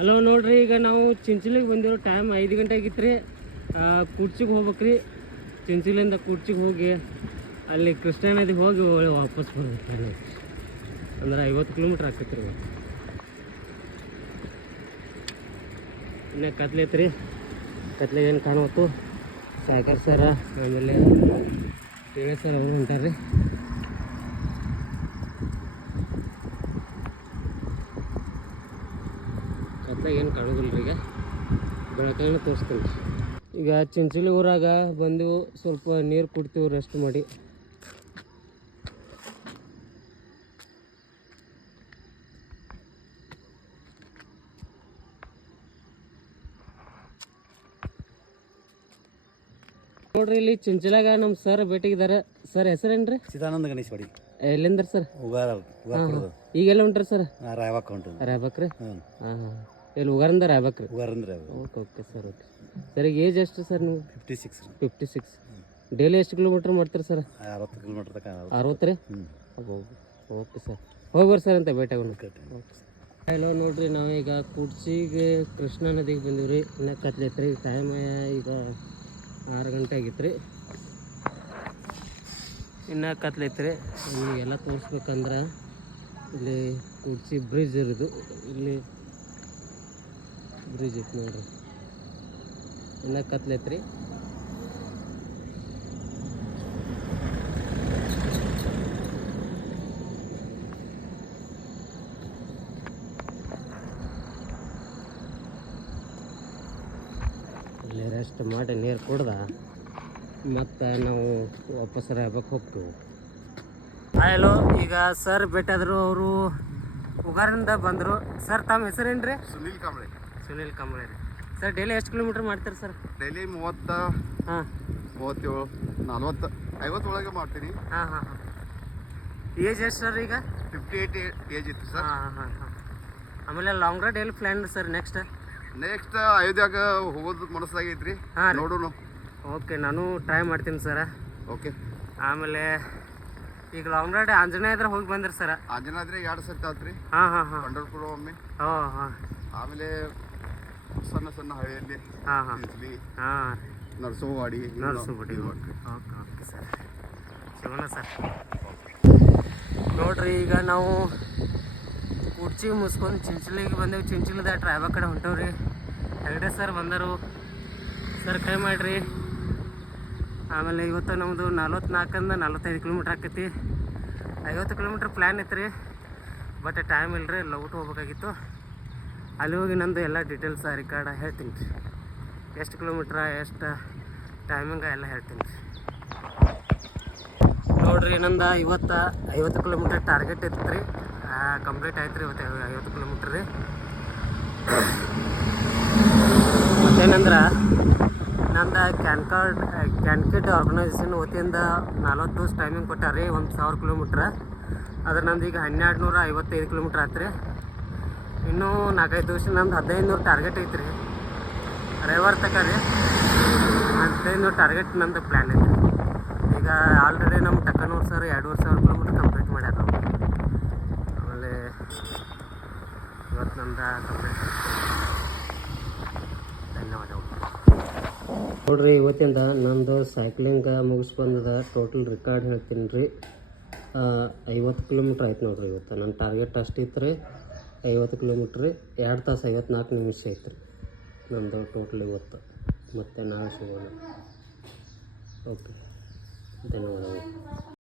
Hello ನೋಡ್ರಿ, ಈಗ ನಾವು ಚಿಂಚಲಿಗೆ ಬಂದಿರೋ ಟೈಮ್ 5 ಗಂಟೆ ಆಗಿತ್ತು ರೀ. ಕುಡ್ಚಿಗೆ ಹೋಗ್ಬೇಕ್ರಿ. ಚಿಂಚಲಿಂದ ಕುಡ್ಚಿಗೆ ಹೋಗಿ ಅಲ್ಲಿ ಕೃಷ್ಣಾ ನದಿಗೆ ಹೋಗಿ ವಾಪಸ್ ಬರ್ಬೇಕು. ಅಂದ್ರೆ 50 ಕಿಲೋಮೀಟ್ರ್ ಆಗ್ತೈತೆ ರೀ. ಇನ್ನೂ ಕತ್ಲೈತೆ ರೀ. ಕತ್ಲೆ ಏನು ಕಾಣುವತ್ತು ಸಾಗರ್ ಸರ, ಆಮೇಲೆ ಟೇಳೆ ಸರ್ ಅವರು ಹೊಂಟಾರ್ರಿ. ಕತ್ಲಾಗ ಏನು ಕಾಣೋದಿಲ್ಲ ರೀ. ಈಗ ಬೆಳಕನ್ನು ತೋರಿಸ್ತೀನಿ. ಈಗ ಚಿಂಚಲಿ ಊರಾಗ ಬಂದು ಸ್ವಲ್ಪ ನೀರು ಕುಡ್ತೀವಿ, ರೆಸ್ಟ್ ಮಾಡಿ. ನೋಡ್ರಿ, ಇಲ್ಲಿ ಚಿಂಚಲಾಗ ನಮ್ಮ ಸರ್ ಭೇಟಿಗಿದ್ದಾರೆ. ಸರ್ ಹೆಸರೇನ್ರಿ? ಚಿದಾನಂದ ಗಣೇಶ್ ವಾಡಿ. ಎಲ್ಲಿಂದ್ರ ಸರ್? ಈಗೆಲ್ಲ ಉಂಟ್ರಿ ಸರ್? ರಾಯಬಾಕ್ರಿ. ಹಾಂ ಹಾಂ, ಎಲ್ಲಿ ಉಗಾರಿಂದ ರಾಯಬಾಕ್ರಿ? Okay okay sir. Okay sir, ಈಗ ಏಜ್ ಎಷ್ಟು ಸರ್ ನೀವು? 56. ಡೈಲಿ ಎಷ್ಟು ಕಿಲೋಮೀಟ್ರ್ ಮಾಡ್ತೀರಿ ಸರ್? 60 ಕಿಲೋಮೀಟ್ರ್ ತನಕ. 60 ರೀ? ಓಕೆ ಸರ್, ಹೋಗ್ಬರ್ರಿ ಸರ್ ಅಂತ ಭೇಟಿ ಆಗೋಣ. Okay sir. ಹಲೋ ನೋಡ್ರಿ, ನಾವೀಗ ಕುಡ್ಚಿಗೆ ಕೃಷ್ಣಾ ನದಿಗೆ ಬಂದೀವಿ ರೀ. ಇನ್ನೂ ಕತ್ಲೈತೆ ರೀ. ಟೈಮ್ ಈಗ 6 ಗಂಟೆ ಆಗಿತ್ತು ರೀ. ಇನ್ನೂ ಕತ್ಲೈತೆ ರೀ. ನಿಮಗೆಲ್ಲ ತೋರಿಸ್ಬೇಕಂದ್ರೆ ಇಲ್ಲಿ ಕುಡ್ಚಿ ಬ್ರಿಡ್ಜ್ ಇರೋದು. ಇಲ್ಲಿ ಬ್ರಿಡ್ಜ್ ಐತೆ ನೋಡ್ರಿ. ಇನ್ನೂ ಕತ್ಲೈತೆ ರೀ. ಇಲ್ಲಿ ರೆಸ್ಟ್ ಮಾಡಿ ನೀರು ಕುಡ್ದ ಮತ್ತು ನಾವು ವಾಪಸ್ ರಾಯಬಾಕ್ ಹೋಗ್ತೀವಿ. ಹಲೋ, ಈಗ ಸರ್ ಭೇಟಿಯಾದರು. ಅವರು ಉಗಾರಿಂದ ಬಂದರು. ಸರ್, ತಮ್ಮ ಹೆಸರೇನು ರೀ? ಸುನೀಲ್ ಕಾಂಬ್ಳೆ ರೀ. ಸರ್, ಡೈಲಿ ಎಷ್ಟು ಕಿಲೋಮೀಟ್ರ್ ಮಾಡ್ತೀರಿ ಸರ್? ಡೈಲಿ 30, ಹಾಂ, 37, 40, 50 ಒಳಗೆ ಮಾಡ್ತೀನಿ. ಹಾಂ ಹಾಂ ಹಾಂ. ಏಜ್ ಎಷ್ಟು ಸರ್ ಈಗ? 58 ಏಜ್ ಇತ್ತು ಸರ್. ಹಾಂ ಹಾಂ ಹಾಂ. ಆಮೇಲೆ ಲಾಂಗ್ ರೈಡ್ ಎಲ್ಲಿ ಪ್ಲ್ಯಾನ್ ಸರ್ ನೆಕ್ಸ್ಟ್ ಅಯೋಧ್ಯಾಗ ಹೋಗೋದು ಮನಸ್ಸಾಗೈತ್ರಿ. ಹಾಂ, ನೋಡೋಣ. ಓಕೆ, ನಾನು ಟ್ರೈ ಮಾಡ್ತೀನಿ ಸರ. ಓಕೆ. ಆಮೇಲೆ ಈಗ ಲಾಂಗ್ ರೈಡ್ ಆಂಜನೇಯದ್ರ ಹೋಗಿ ಬಂದ್ರಿ ಸರ? ಆಂಜನೇಯದ್ರೆ 2 ಸರ್ತಿ ಆತ್ರಿ. ಹಾಂ ಹಾಂ ಹಾಂ. ಪಂಡರ್ಪುರ ಒಮ್ಮೆ. ಹಾಂ ಹಾಂ. ಆಮೇಲೆ ಸಣ್ಣ ಸಣ್ಣ ಹಳ್ಳಿಯಲ್ಲಿ ಹಾಂ ಹಾಂ ಹಾಂ. ನರಸೋವಾಡಿ. ಓಕೆ ಓಕೆ ಸರ್, ಸಿಗೋಣ ಸರ್. ನೋಡ್ರಿ, ಈಗ ನಾವು ಕುಡ್ಚಿ ಮುಗಿಸ್ಕೊಂಡು ಚಿಂಚಲಿಗೆ ಬಂದೇವು. ಚಿಂಚಲಿದ ರಾಯಬಾಕ್ ಕಡೆ ಹೊಂಟವ್ರಿ. ಹೆಗಡೆ ಸರ್ ಬಂದರು. ಸರ್, ಕೈ ಮಾಡಿರಿ. ಆಮೇಲೆ ಇವತ್ತು ನಮ್ಮದು 44ರಿಂದ 45 ಕಿಲೋಮೀಟ್ರ್ ಆಕೈತಿ. 50 ಕಿಲೋಮೀಟ್ರ್ ಪ್ಲ್ಯಾನ್ ಐತೆ ರೀ. ಬಟ್ ಟೈಮ್ ಇಲ್ಲ ರೀ, ಲೌಟ್ ಹೋಗ್ಬೇಕಾಗಿತ್ತು. ಅಲ್ಲಿ ಹೋಗಿ ನಂದು ಎಲ್ಲ ಡೀಟೇಲ್ಸ್ ರಿಕಾರ್ಡ್ ಹೇಳ್ತೀನಿ ರೀ. ಎಷ್ಟು ಕಿಲೋಮೀಟ್ರ, ಎಷ್ಟು ಟೈಮಿಂಗ ಎಲ್ಲ ಹೇಳ್ತೀನಿ ರೀ. ನೋಡಿರಿ, ನಂದು ಇವತ್ತು 50 ಕಿಲೋಮೀಟ್ರ್ ಟಾರ್ಗೆಟ್ ಇತ್ತು ರೀ. ಕಂಪ್ಲೀಟ್ ಆಯ್ತು ರೀ. ಇವತ್ತು 50 ಕಿಲೋಮೀಟ್ರ್ ರೀ. ಮತ್ತೇನಂದ್ರೆ ನಂದು ಕ್ಯಾನ್ಕಿಡ್ ಆರ್ಗನೈಸೇಷನ್ ವತಿಯಿಂದ 40 ದಿವಸ ಟೈಮಿಂಗ್ ಕೊಟ್ಟಾರೆ ರೀ. 1000 ಕಿಲೋಮೀಟ್ರ್. ಅದ್ರ ನಂದು ಈಗ 1255 ಕಿಲೋಮೀಟ್ರ್ ಆಯ್ತು ರೀ. ಇನ್ನೂ 4-5 ದಿವಸ ನಂದು 1500 ಟಾರ್ಗೆಟ್ ಐತೆ ರೀ. ರವಿವಾರ ತನಕ ರೀ 1500 ಟಾರ್ಗೆಟ್ ನಂದು ಪ್ಲ್ಯಾನ್ ಐತೆ. ಈಗ ಆಲ್ರೆಡಿ ನಮ್ಮ ಟಕ್ಕನೂರು ಸರ್ 2500 ಕಿಲೋಮೀಟ್ರ್ ಕಂಪ್ಲೀಟ್ ಮಾಡ್ಯಾರ ನಾವು. ಆಮೇಲೆ ಇವತ್ತು ನಂದು ಕಂಪ್ಲೀಟ್. ಧನ್ಯವಾದಗಳು. ನೋಡ್ರಿ, ಇವತ್ತಿಂದ ನಂದು ಸೈಕ್ಲಿಂಗ್ ಮುಗಿಸ್ಬಂದದ. ಟೋಟಲ್ ರಿಕಾರ್ಡ್ ಹೇಳ್ತೀನಿ ರೀ. 50 ಕಿಲೋಮೀಟ್ರ್ ಆಯ್ತು ನೋಡ್ರಿ. ಇವತ್ತು ನನ್ನ ಟಾರ್ಗೆಟ್ ಅಷ್ಟಿತ್ತು ರೀ, 50 ಕಿಲೋಮೀಟ್ರ್ ರೀ. 2 ತಾಸು 54 ನಿಮಿಷ ಐತೆ ರೀ ನಂದು ಟೋಟಲ್ ಇವತ್ತು. ಮತ್ತು ನಾಳೆ ಸಿಗೋಣ. ಓಕೆ, ಧನ್ಯವಾದಗಳು.